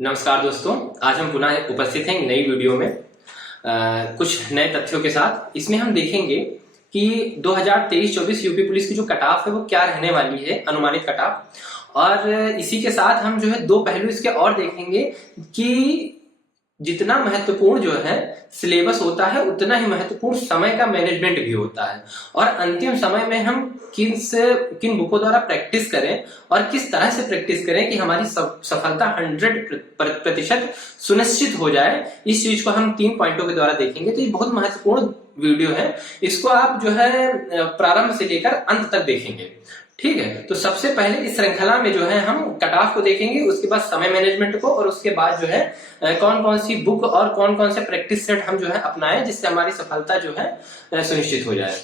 नमस्कार दोस्तों, आज हम पुनः उपस्थित हैं एक नई वीडियो में कुछ नए तथ्यों के साथ। इसमें हम देखेंगे कि 2023-24 यूपी पुलिस की जो कट ऑफ है वो क्या रहने वाली है, अनुमानित कट ऑफ। और इसी के साथ हम जो है दो पहलू इसके और देखेंगे कि जितना महत्वपूर्ण जो है सिलेबस होता है उतना ही महत्वपूर्ण समय का मैनेजमेंट भी होता है, और अंतिम समय में हम किन बुकों द्वारा प्रैक्टिस करें और किस तरह से प्रैक्टिस करें कि हमारी सफलता 100% सुनिश्चित हो जाए। इस चीज को हम 3 पॉइंटों के द्वारा देखेंगे। तो ये बहुत महत्वपूर्ण वीडियो है, इसको आप जो है प्रारंभ से लेकर अंत तक देखेंगे। ठीक है, तो सबसे पहले इस श्रृंखला में जो है हम कट ऑफ को देखेंगे, उसके बाद समय मैनेजमेंट को, और उसके बाद जो है कौन कौन सी बुक और कौन कौन से प्रैक्टिस सेट हम जो है अपनाएं जिससे हमारी सफलता जो है सुनिश्चित हो जाए।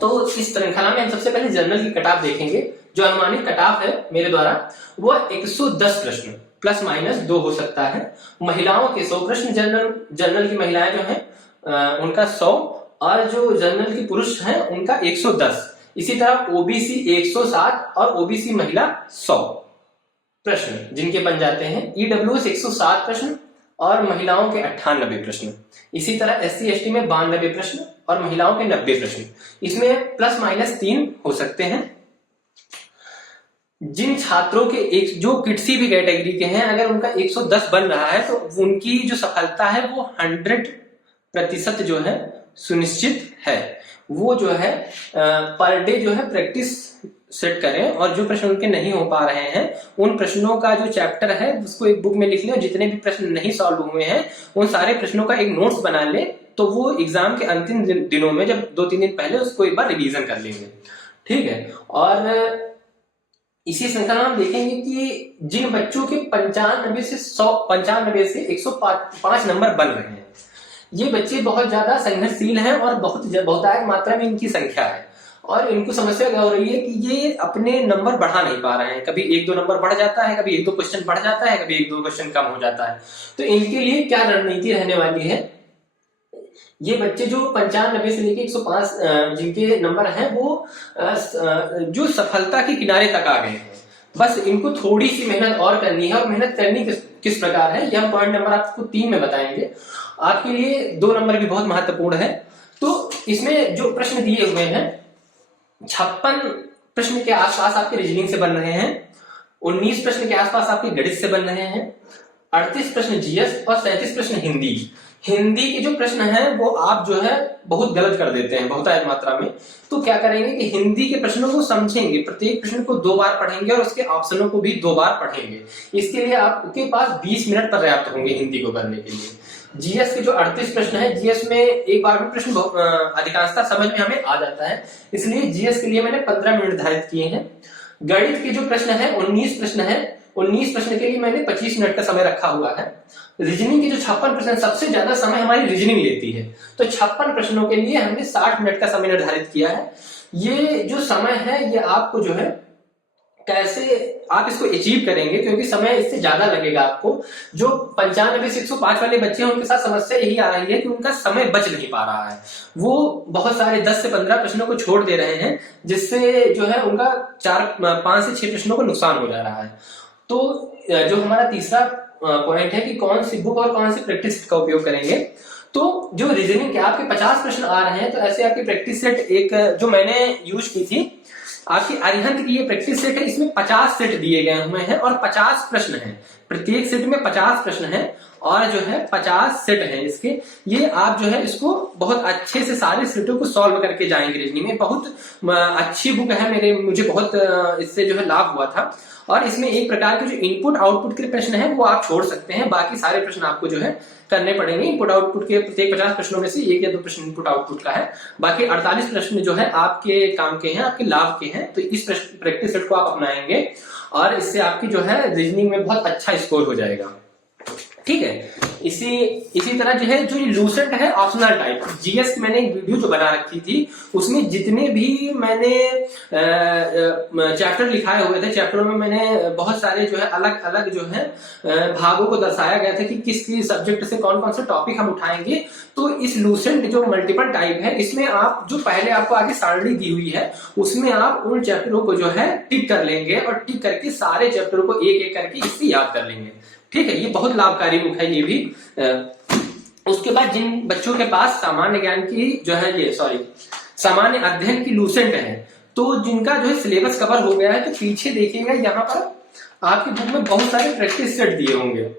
तो इस श्रृंखला में हम सबसे पहले जनरल की कट ऑफ देखेंगे। जो अनुमानित कट ऑफ है मेरे द्वारा वो 110 प्रश्न प्लस माइनस 2 हो सकता है। महिलाओं के 100 प्रश्न, जनरल की महिलाएं जो है उनका 100, और जो जनरल की पुरुष हैं उनका 110। इसी तरह ओबीसी 107 और ओबीसी महिला 100 प्रश्न जिनके बन जाते हैं। ईडब्ल्यूएस 107 प्रश्न और महिलाओं के 98 प्रश्न। इसी तरह एससी एसटी में 92 प्रश्न और महिलाओं के 90 प्रश्न। इसमें प्लस माइनस 3 हो सकते हैं। जिन छात्रों के एक जो किसी भी कैटेगरी के हैं, अगर उनका 110 बन रहा है तो उनकी जो सफलता है वो 100% जो है सुनिश्चित है। वो जो है पर डे जो है प्रैक्टिस सेट करें, और जो प्रश्न उनके नहीं हो पा रहे हैं उन प्रश्नों का जो चैप्टर है उसको एक बुक में लिख लें, और जितने भी प्रश्न नहीं सॉल्व हुए हैं उन सारे प्रश्नों का एक नोट्स बना लें। तो वो एग्जाम के अंतिम दिनों में जब 2-3 दिन पहले उसको एक बार रिवीजन कर लेंगे। ठीक है, और इसी श्रृंखला में हम देखेंगे कि जिन बच्चों के 95 से 105 नंबर बन रहे हैं, ये बच्चे बहुत ज्यादा संघर्षशील हैं और बहुतायत मात्रा में इनकी संख्या है, और इनको समस्या क्या हो रही है कि ये अपने नंबर बढ़ा नहीं पा रहे हैं। कभी 1-2 नंबर बढ़ जाता है, कभी 1-2 क्वेश्चन बढ़ जाता है, कभी 1-2 क्वेश्चन कम हो जाता है। तो इनके लिए क्या रणनीति रहने वाली है? ये बच्चे जो 95 से लेके 105 जिनके नंबर हैं वो जो सफलता के किनारे तक आ गए हैं, बस इनको थोड़ी सी मेहनत और करनी है। और मेहनत करनी किस प्रकार है, यह हम पॉइंट नंबर आपको 3 में बताएंगे। आपके लिए 2 नंबर भी बहुत महत्वपूर्ण है। तो इसमें जो प्रश्न दिए हुए हैं 56 प्रश्न के आसपास आपके रीजनिंग से बन रहे हैं, 19 प्रश्न के आसपास आपके गणित से बन रहे हैं, 38 प्रश्न जीएस और 37 प्रश्न हिंदी। हिंदी के जो प्रश्न हैं वो आप जो है बहुत गलत कर देते हैं बहुतायत मात्रा में। तो क्या करेंगे कि हिंदी के प्रश्नों को समझेंगे, प्रत्येक प्रश्न को 2 बार पढ़ेंगे और उसके ऑप्शनों को भी 2 बार पढ़ेंगे। इसके लिए आपके पास 20 मिनट पर्याप्त होंगे हिंदी को करने के लिए। जीएस के जो 38 प्रश्न है, जीएस में एक बार में प्रश्न अधिकांशतः समझ में हमें आ जाता है, इसलिए जीएस के लिए मैंने 15 मिनट निर्धारित किए हैं। गणित के जो प्रश्न है 19 प्रश्न है, 19 प्रश्न के लिए मैंने 25 मिनट का समय रखा हुआ है। रीजनिंग के जो 56 प्रश्न, सबसे ज्यादा समय हमारी रीजनिंग लेती है, तो 56 प्रश्नों के लिए हमने 60 मिनट का समय निर्धारित किया है। ये जो समय है ये आपको जो है कैसे आप इसको अचीव करेंगे, क्योंकि समय इससे ज्यादा लगेगा आपको। जो 95 से 105 वाले बच्चे हैं उनके साथ समस्या यही आ रही है कि उनका समय बच नहीं पा रहा है। वो बहुत सारे 10 से 15 प्रश्नों को छोड़ दे रहे हैं, जिससे जो है उनका 5 से 6 प्रश्नों को नुकसान हो जा रहा है। तो जो हमारा तीसरा पॉइंट है कि कौन सी बुक और कौन सी प्रैक्टिस का उपयोग करेंगे। तो जो रीजनिंग के आपके 50 प्रश्न आ रहे हैं, तो ऐसे आपकी प्रैक्टिस सेट एक जो मैंने यूज की थी, आपकी अरिहंत की ये प्रैक्टिस सेट है, इसमें 50 सेट दिए गए हुए हैं और 50 प्रश्न हैं। प्रत्येक सेट में 50 प्रश्न हैं और जो है 50 सेट हैं इसके। ये आप जो है इसको बहुत अच्छे से सारे सेटों को सॉल्व करके जाएंगे रीजनिंग में। बहुत अच्छी बुक है, मुझे बहुत इससे जो है लाभ हुआ था। और इसमें एक प्रकार के जो इनपुट आउटपुट के प्रश्न हैं वो आप छोड़ सकते हैं, बाकी सारे प्रश्न आपको जो है करने पड़ेंगे। इनपुट आउटपुट के प्रत्येक 50 प्रश्नों में से 1 या 2 प्रश्न इनपुट आउटपुट का है, बाकी 48 प्रश्न जो है आपके काम के हैं, आपके लाभ के हैं। तो इस प्रैक्टिस सेट को आप अपनाएंगे और इससे आपकी जो है रीजनिंग में बहुत अच्छा स्कोर हो जाएगा। ठीक है, इसी तरह जो है जो लूसेंट है ऑप्शनल टाइप, जीएस की मैंने एक वीडियो जो बना रखी थी, उसमें जितने भी मैंने चैप्टर लिखाए हुए थे, चैप्टरों में मैंने बहुत सारे जो है अलग अलग जो है भागों को दर्शाया गया था कि किस सब्जेक्ट से कौन कौन से टॉपिक हम उठाएंगे। तो इस लूसेंट जो मल्टीपल टाइप है, इसमें आप जो पहले आपको आगे सारणी दी हुई है उसमें आप उन चैप्टरों को जो है टिक कर लेंगे और टिक करके सारे चैप्टरों को एक एक करके इससे याद कर लेंगे। ठीक है, ये बहुत लाभकारी बुक है ये भी। उसके बाद जिन बच्चों के पास सामान्य ज्ञान की जो है ये सामान्य अध्ययन की लूसेंट है, तो जिनका जो है सिलेबस कवर हो गया है, तो पीछे देखिएगा यहाँ पर आपकी बुक में बहुत सारे प्रैक्टिस सेट दिए होंगे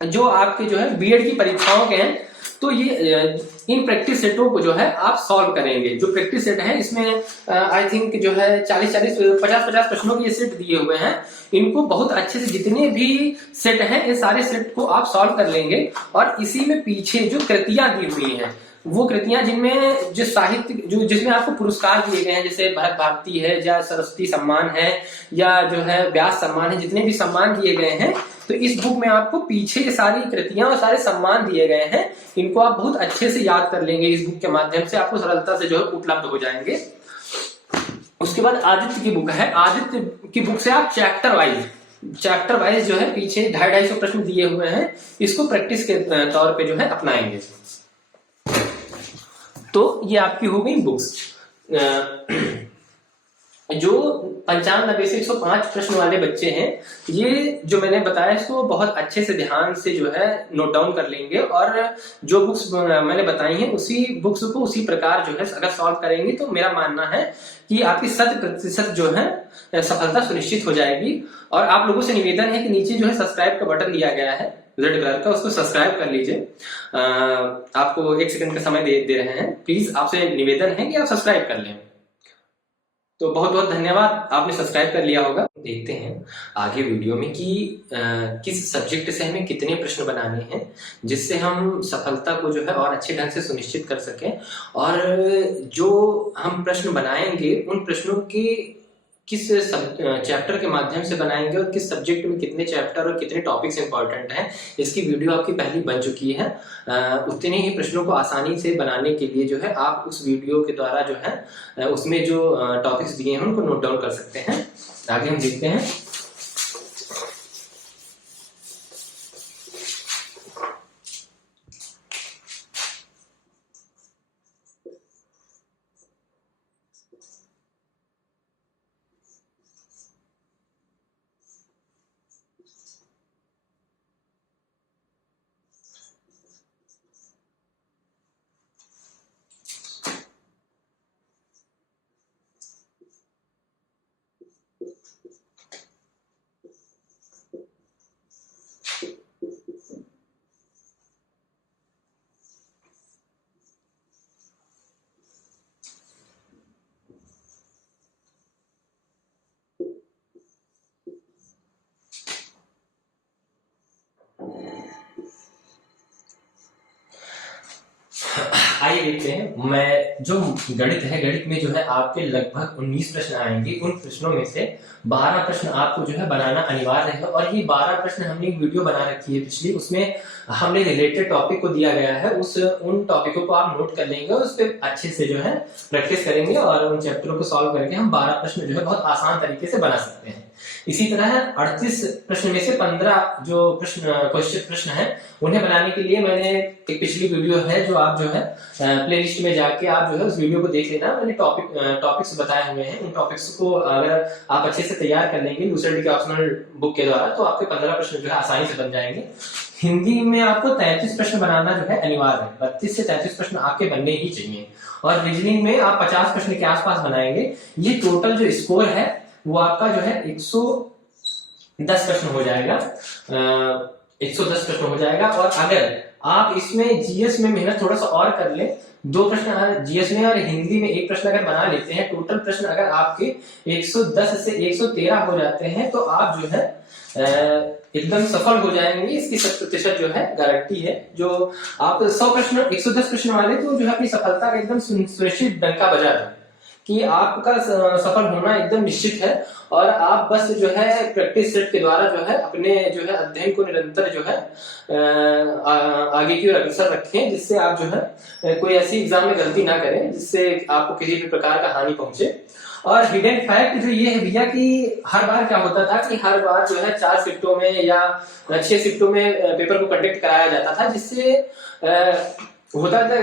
जो आपके जो है बीएड की परीक्षाओं के हैं। तो ये इन प्रैक्टिस सेटों को जो है आप सॉल्व करेंगे। जो प्रैक्टिस सेट है इसमें आई थिंक जो है 40-40 50-50 प्रश्नों के ये सेट दिए हुए हैं। इनको बहुत अच्छे से जितने भी सेट हैं ये सारे सेट को आप सॉल्व कर लेंगे। और इसी में पीछे जो कृतियां दी हुई हैं, वो कृतियां जिनमें जो साहित्य जो जिसमें आपको पुरस्कार दिए गए हैं, जैसे भरत भारती है या सरस्वती सम्मान है या जो है व्यास सम्मान है, जितने भी सम्मान दिए गए हैं, तो इस बुक में आपको पीछे ये सारी कृतियां और सारे सम्मान दिए गए हैं। इनको आप बहुत अच्छे से याद कर लेंगे। इस बुक के माध्यम से आपको सरलता से जो है उपलब्ध हो जाएंगे। उसके बाद आदित्य की बुक है। आदित्य की बुक से आप चैप्टर वाइज जो है पीछे 250-250 प्रश्न दिए हुए हैं, इसको प्रैक्टिस के तौर पे जो है अपनाएंगे। तो ये आपकी हो गई बुक्स। जो 95 से 105 प्रश्न वाले बच्चे हैं, ये जो मैंने बताया इसको बहुत अच्छे से ध्यान से जो है नोट डाउन कर लेंगे और जो बुक्स मैंने बताई हैं उसी बुक्स को उसी प्रकार जो है अगर सॉल्व करेंगे तो मेरा मानना है कि आपकी 100% जो है सफलता सुनिश्चित हो जाएगी। और आप लोगों से निवेदन है कि नीचे जो है सब्सक्राइब का बटन दिया गया है रेड कलर का, उसको सब्सक्राइब कर लीजिए। आपको 1 सेकंड का समय दे रहे हैं, प्लीज आपसे निवेदन है कि आप सब्सक्राइब कर लें। तो बहुत बहुत धन्यवाद, आपने सब्सक्राइब कर लिया होगा। देखते हैं आगे वीडियो में कि किस सब्जेक्ट से हमें कितने प्रश्न बनाने हैं जिससे हम सफलता को जो है और अच्छे ढंग से सुनिश्चित कर सकें। और जो हम प्रश्न बनाएंगे उन प्रश्नों के किस चैप्टर के माध्यम से बनाएंगे और किस सब्जेक्ट में कितने चैप्टर और कितने टॉपिक्स इंपॉर्टेंट हैं, इसकी वीडियो आपकी पहली बन चुकी है। उतने ही प्रश्नों को आसानी से बनाने के लिए जो है आप उस वीडियो के द्वारा जो है उसमें जो टॉपिक्स दिए हैं उनको नोट डाउन कर सकते हैं। आगे हम देखते हैं। आइए देखते हैं। मैं जो गणित है, गणित में जो है आपके लगभग 19 प्रश्न आएंगे। उन प्रश्नों में से 12 प्रश्न आपको जो है बनाना अनिवार्य है। और ये 12 प्रश्न हमने एक वीडियो बना रखी है पिछली, उसमें हमने रिलेटेड टॉपिक को दिया गया है। उन टॉपिकों को आप नोट कर लेंगे और उस पर अच्छे से जो है प्रैक्टिस करेंगे और उन चैप्टरों को सॉल्व करके हम 12 प्रश्न जो है बहुत आसान तरीके से बना सकते हैं। इसी तरह 38 प्रश्न में से 15 जो प्रश्न है उन्हें बनाने के लिए मैंने एक पिछली वीडियो है जो आप जो है प्लेलिस्ट में जाके आप जो है उस वीडियो को देख लेना। मैंने टॉपिक्स बताए हुए हैं। उन टॉपिक्स को अगर आप अच्छे से तैयार कर लेंगे लूसेंट के ऑप्शनल बुक के द्वारा तो आपके 15 प्रश्न जो है आसानी से बन जाएंगे। हिंदी में आपको 33 प्रश्न बनाना जो है अनिवार्य है। 32 से 33 प्रश्न आपके बनने ही चाहिए। और रीजनिंग में आप 50 प्रश्न के आसपास बनाएंगे। ये टोटल जो स्कोर है वो आपका जो है 110 प्रश्न हो जाएगा। 110 प्रश्न हो जाएगा। और अगर आप इसमें जीएस में मेहनत थोड़ा सा और कर ले, 2 प्रश्न जीएस में और हिंदी में 1 प्रश्न अगर बना लेते हैं, टोटल प्रश्न अगर आपके 110 से 113 हो जाते हैं तो आप जो है एकदम सफल हो जाएंगे। इसकी 100% जो है गारंटी है। जो आप 100 प्रश्न 110 प्रश्न वाले तो जो है अपनी सफलता का एकदम सुनिश्चित डंका बजा दें कि आपका सफल होना एकदम निश्चित है। और आप बस जो है प्रैक्टिस सेट के द्वारा जो है अपने जो है अध्ययन को निरंतर जो है आगे की ओर अग्रसर रखें, जिससे आप जो है कोई ऐसी एग्जाम में गलती ना करें जिससे आपको किसी भी प्रकार का हानि पहुंचे। और हिडन फैक्ट जो ये है भैया कि हर बार क्या होता था कि हर बार जो है 4 शिफ्टों में या 6 शिफ्टों में पेपर को कंडक्ट कराया जाता था, जिससे होता था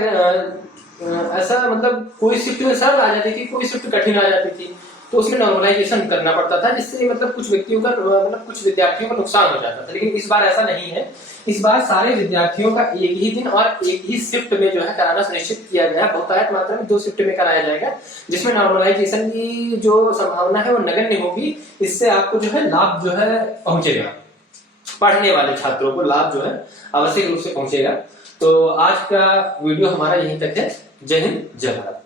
ऐसा मतलब कोई शिफ्ट में सरल आ जाती थी, कोई शिफ्ट कठिन आ जाती थी। तो तो उसमें नॉर्मलाइजेशन करना पड़ता था, जिससे मतलब कुछ व्यक्तियों का मतलब कुछ विद्यार्थियों का नुकसान हो जाता था। लेकिन इस बार ऐसा नहीं है, इस बार सारे विद्यार्थियों का एक ही दिन और एक ही शिफ्ट में जो है कराना सुनिश्चित किया गया। बहुतायत मात्रा में 2 शिफ्ट में कराया जाएगा, जिसमें नॉर्मलाइजेशन की जो संभावना है वो नगण्य होगी। इससे आपको जो है लाभ जो है पहुंचेगा, पढ़ने वाले छात्रों को लाभ जो है आवश्यक रूप से पहुंचेगा। तो आज का वीडियो हमारा यहीं तक है। जय हिंद, जय भारत।